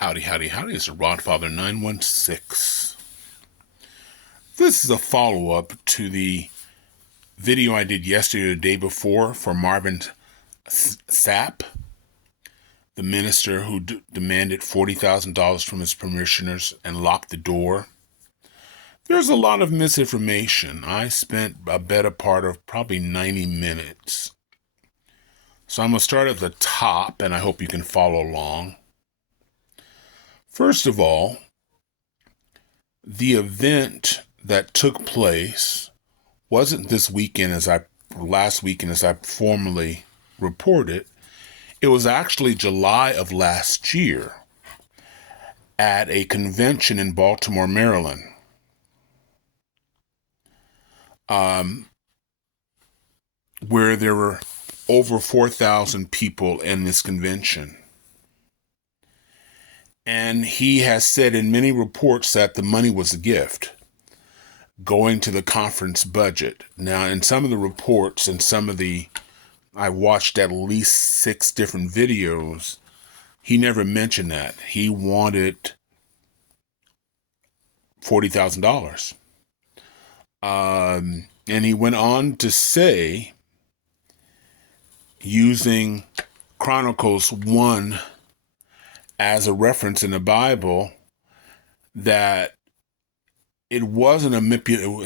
Howdy, howdy, howdy. It's Rodfather 916. This is a follow-up to the video I did yesterday or the day before for Marvin Sapp, the minister who demanded $40,000 from his parishioners and locked the door. There's a lot of misinformation. I spent a better part of probably 90 minutes. So I'm going to start at the top, and I hope you can follow along. First of all, the event that took place wasn't last weekend as I formally reported. It was actually July of last year at a convention in Baltimore, Maryland. Where there were over 4,000 people in this convention. And he has said in many reports that the money was a gift going to the conference budget. Now, in some of the reports and I watched at least 6 different videos, he never mentioned that. He wanted $40,000. And he went on to say, using Chronicles 1 as a reference in the Bible, that it wasn't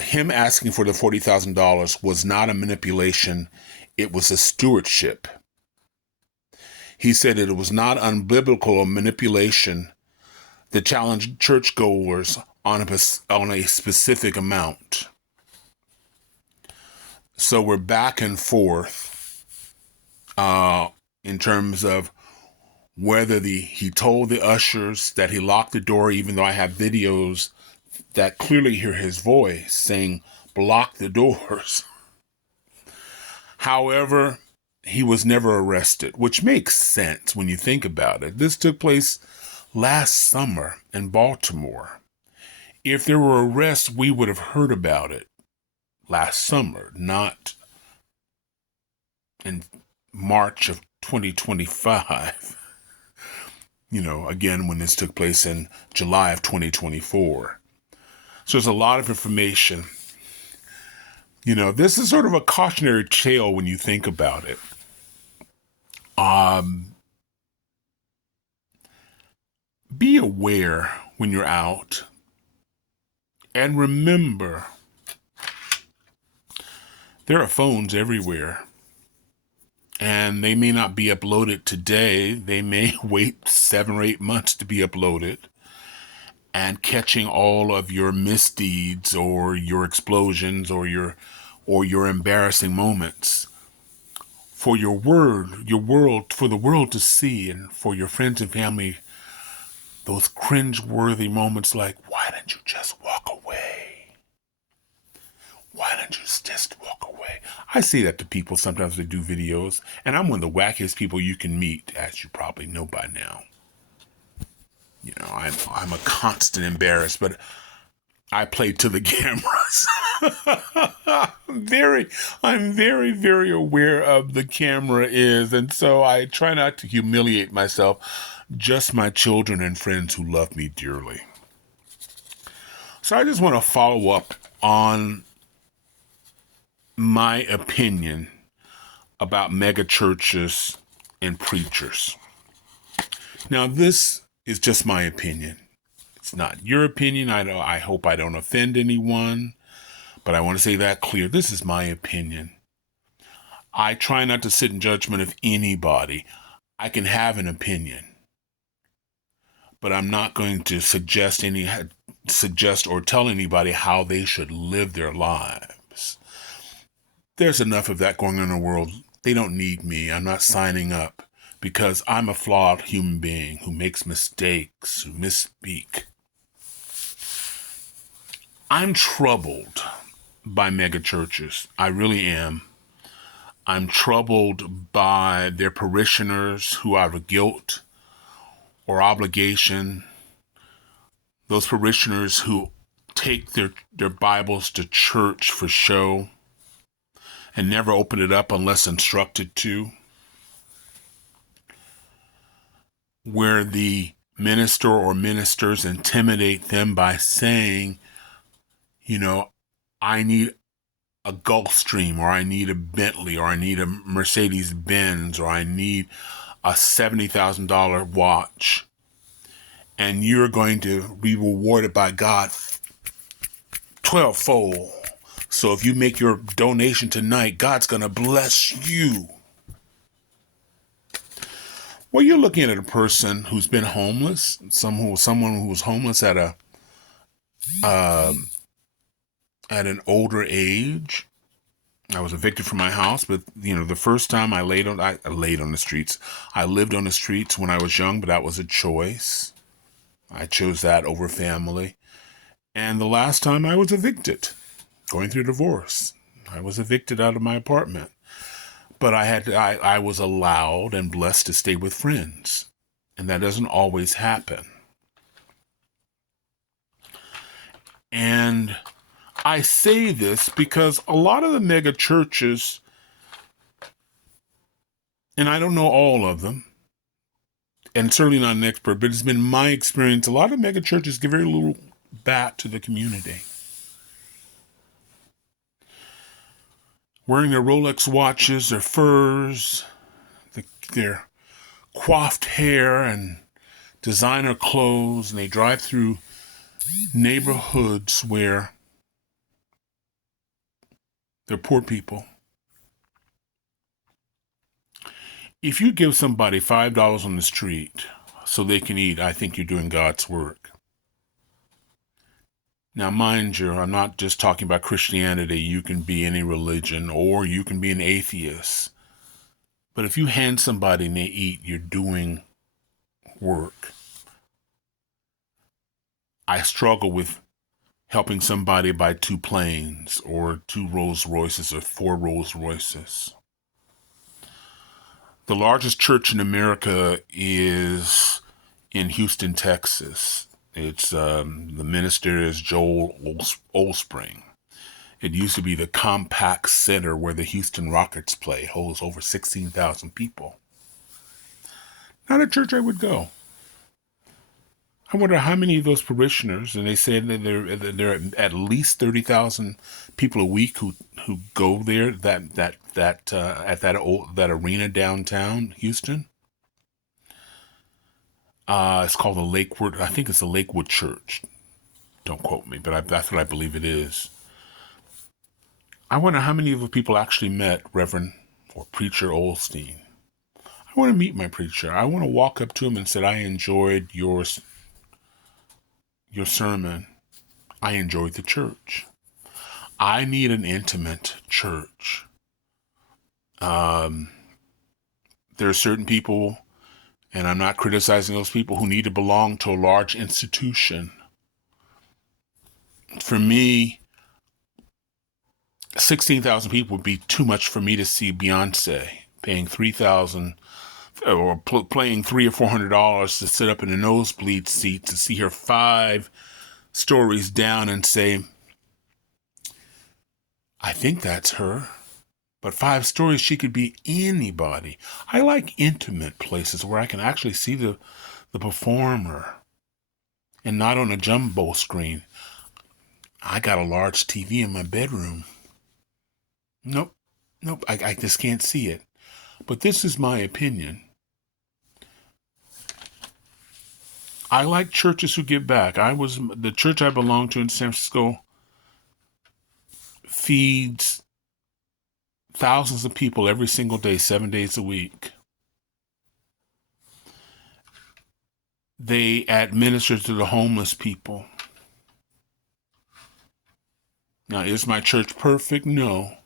him asking for the $40,000 was not a manipulation, it was a stewardship. He said that it was not unbiblical or manipulation to challenge churchgoers on a specific amount. So we're back and forth in terms of whether he told the ushers that he locked the door, even though I have videos that clearly hear his voice saying, block the doors. However, he was never arrested, which makes sense when you think about it. This took place last summer in Baltimore. If there were arrests, we would have heard about it last summer, not in March of 2025. Again, when this took place in July of 2024. So there's a lot of information. This is sort of a cautionary tale when you think about it. Be aware when you're out. And remember, there are phones everywhere. And they may not be uploaded today. They may wait 7 or 8 months to be uploaded. And catching all of your misdeeds or your explosions or your embarrassing moments for your world, for the world to see, and for your friends and family, those cringe-worthy moments like, why didn't you just walk away? Why didn't you just walk away? I say that to people sometimes they do videos, and I'm one of the wackiest people you can meet, as you probably know by now. I'm a constant embarrassed, but I play to the cameras. I'm very, very aware of the camera is, and so I try not to humiliate myself, just my children and friends who love me dearly. So I just want to follow up on my opinion about mega churches and preachers. Now, this is just my opinion. It's not your opinion. I hope I don't offend anyone, but I want to say that clear. This is my opinion. I try not to sit in judgment of anybody. I can have an opinion, but I'm not going to suggest or tell anybody how they should live their lives. There's enough of that going on in the world. They don't need me. I'm not signing up because I'm a flawed human being who makes mistakes, who misspeak. I'm troubled by mega churches. I really am. I'm troubled by their parishioners who out of guilt or obligation, those parishioners who take their Bibles to church for show and never open it up unless instructed to, where the minister or ministers intimidate them by saying, I need a Gulfstream, or I need a Bentley, or I need a Mercedes Benz, or I need a $70,000 watch. And you're going to be rewarded by God 12-fold. So if you make your donation tonight, God's going to bless you. Well, you're looking at a person who's been homeless, someone who was homeless at an older age. I was evicted from my house, but the first time I laid on the streets. I lived on the streets when I was young, but that was a choice. I chose that over family. And the last time I was evicted, going through divorce, I was evicted out of my apartment. But I was allowed and blessed to stay with friends. And that doesn't always happen. And I say this because a lot of the mega churches, and I don't know all of them, and certainly not an expert, but it's been my experience, a lot of mega churches give very little back to the community. Wearing their Rolex watches, their furs, their coiffed hair and designer clothes, and they drive through neighborhoods where they're poor people. If you give somebody $5 on the street so they can eat, I think you're doing God's work. Now, mind you, I'm not just talking about Christianity. You can be any religion, or you can be an atheist. But if you hand somebody and they eat, you're doing work. I struggle with helping somebody buy 2 planes or 2 Rolls Royces or 4 Rolls Royces. The largest church in America is in Houston, Texas. It's the minister is Joel Osteen. It used to be the Compaq Center where the Houston Rockets play. It holds over 16,000 people. Not a church I would go. I wonder how many of those parishioners, and they said that there are at least 30,000 people a week who go there. At that arena downtown Houston. It's called the Lakewood. I think it's the Lakewood Church. Don't quote me, but that's what I believe it is. I wonder how many of the people actually met Reverend or Preacher Osteen. I want to meet my preacher. I want to walk up to him and say, I enjoyed your sermon. I enjoyed the church. I need an intimate church. There are certain people, and I'm not criticizing those people, who need to belong to a large institution. For me, 16,000 people would be too much for me to see Beyonce paying $3,000 or paying $300 or $400 to sit up in a nosebleed seat to see her 5 stories down and say, I think that's her. But 5 stories, she could be anybody. I like intimate places where I can actually see the performer and not on a jumbo screen. I got a large TV in my bedroom. Nope, I just can't see it. But this is my opinion. I like churches who give back. The church I belong to in San Francisco feeds thousands of people every single day, 7 days a week. They administer to the homeless people. Now, is my church perfect? No.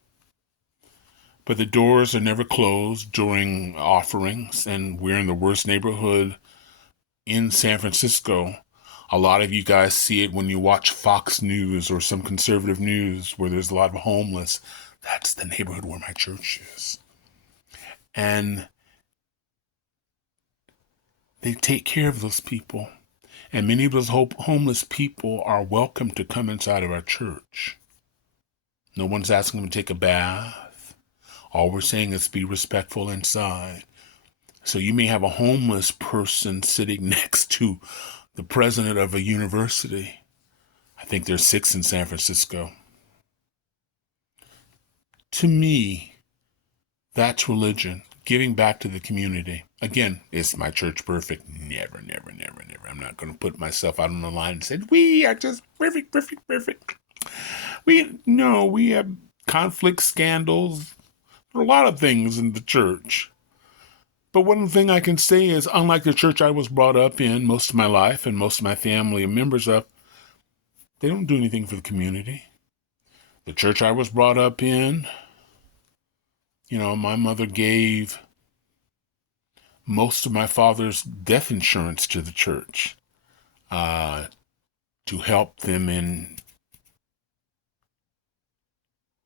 But the doors are never closed during offerings, and we're in the worst neighborhood in San Francisco. A lot of you guys see it when you watch Fox News or some conservative news where there's a lot of homeless. That's the neighborhood where my church is. And they take care of those people. And many of those homeless people are welcome to come inside of our church. No one's asking them to take a bath. All we're saying is be respectful inside. So you may have a homeless person sitting next to the president of a university. I think there's 6 in San Francisco. To me, that's religion, giving back to the community. Again, is my church perfect? Never, never, never, never. I'm not going to put myself out on the line and say, we are just perfect, perfect, perfect. We have conflict, scandals, a lot of things in the church. But one thing I can say is, unlike the church I was brought up in most of my life and most of my family and members of, they don't do anything for the community. The church I was brought up in, my mother gave most of my father's death insurance to the church to help them in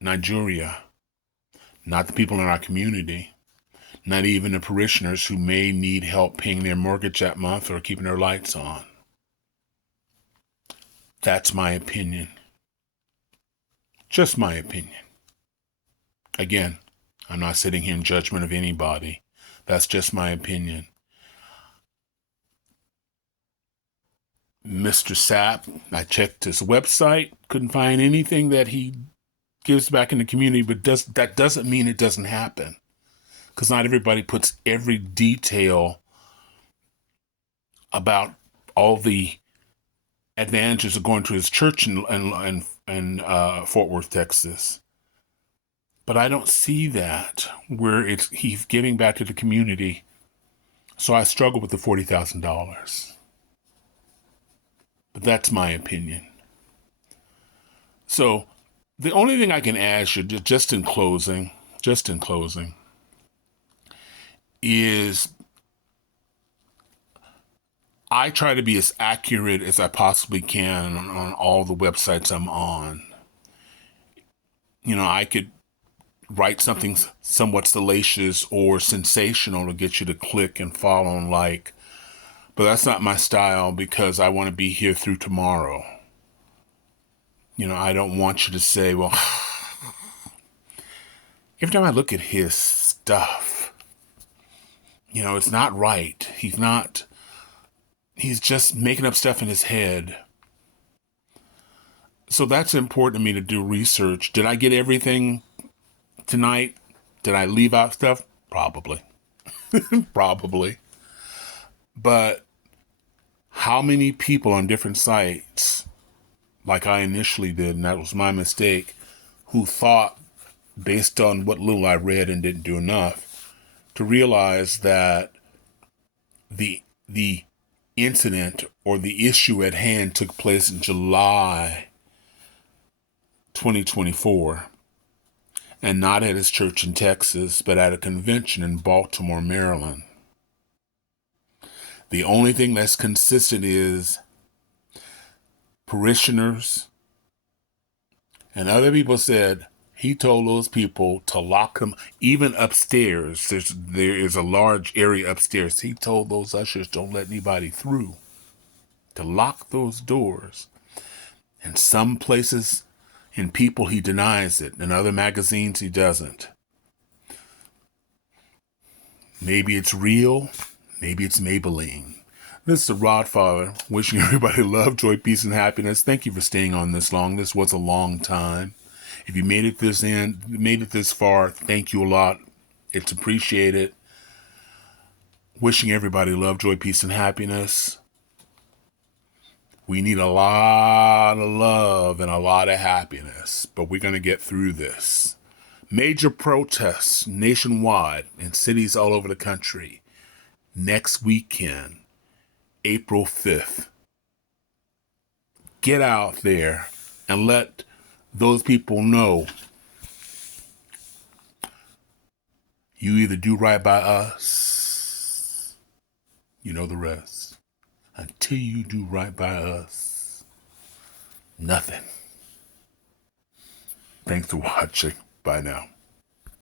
Nigeria. Not the people in our community, not even the parishioners who may need help paying their mortgage that month or keeping their lights on. That's my opinion. Just my opinion. Again, I'm not sitting here in judgment of anybody. That's just my opinion. Mr. Sapp, I checked his website, couldn't find anything that he gives back in the community, but that doesn't mean it doesn't happen. Because not everybody puts every detail about all the advantages of going to his church in Fort Worth, Texas. But I don't see that where he's giving back to the community. So I struggle with the $40,000. But that's my opinion. So the only thing I can ask you, just in closing, is I try to be as accurate as I possibly can on all the websites I'm on. I could write something somewhat salacious or sensational to get you to click and follow and like, but that's not my style because I want to be here through tomorrow. I don't want you to say, well, every time I look at his stuff, it's not right. He's just making up stuff in his head. So that's important to me to do research. Did I get everything tonight? Did I leave out stuff? Probably. Probably. But how many people on different sites, like I initially did, and that was my mistake, who thought, based on what little I read and didn't do enough, to realize that the incident or the issue at hand took place in July 2024, and not at his church in Texas, but at a convention in Baltimore, Maryland. The only thing that's consistent is parishioners and other people said he told those people to lock them, even upstairs. There is a large area upstairs. He told those ushers, don't let anybody through, to lock those doors. In some places, in People, he denies it. In other magazines, he doesn't. Maybe it's real. Maybe it's Maybelline. This is the Rodfather, wishing everybody love, joy, peace, and happiness. Thank you for staying on this long. This was a long time. If you made it this far, thank you a lot. It's appreciated. Wishing everybody love, joy, peace, and happiness. We need a lot of love and a lot of happiness, but we're going to get through this. Major protests nationwide in cities all over the country next weekend, April 5th. Get out there and let those people know you either do right by us, you know the rest. Until you do right by us, nothing. Thanks for watching. Bye now.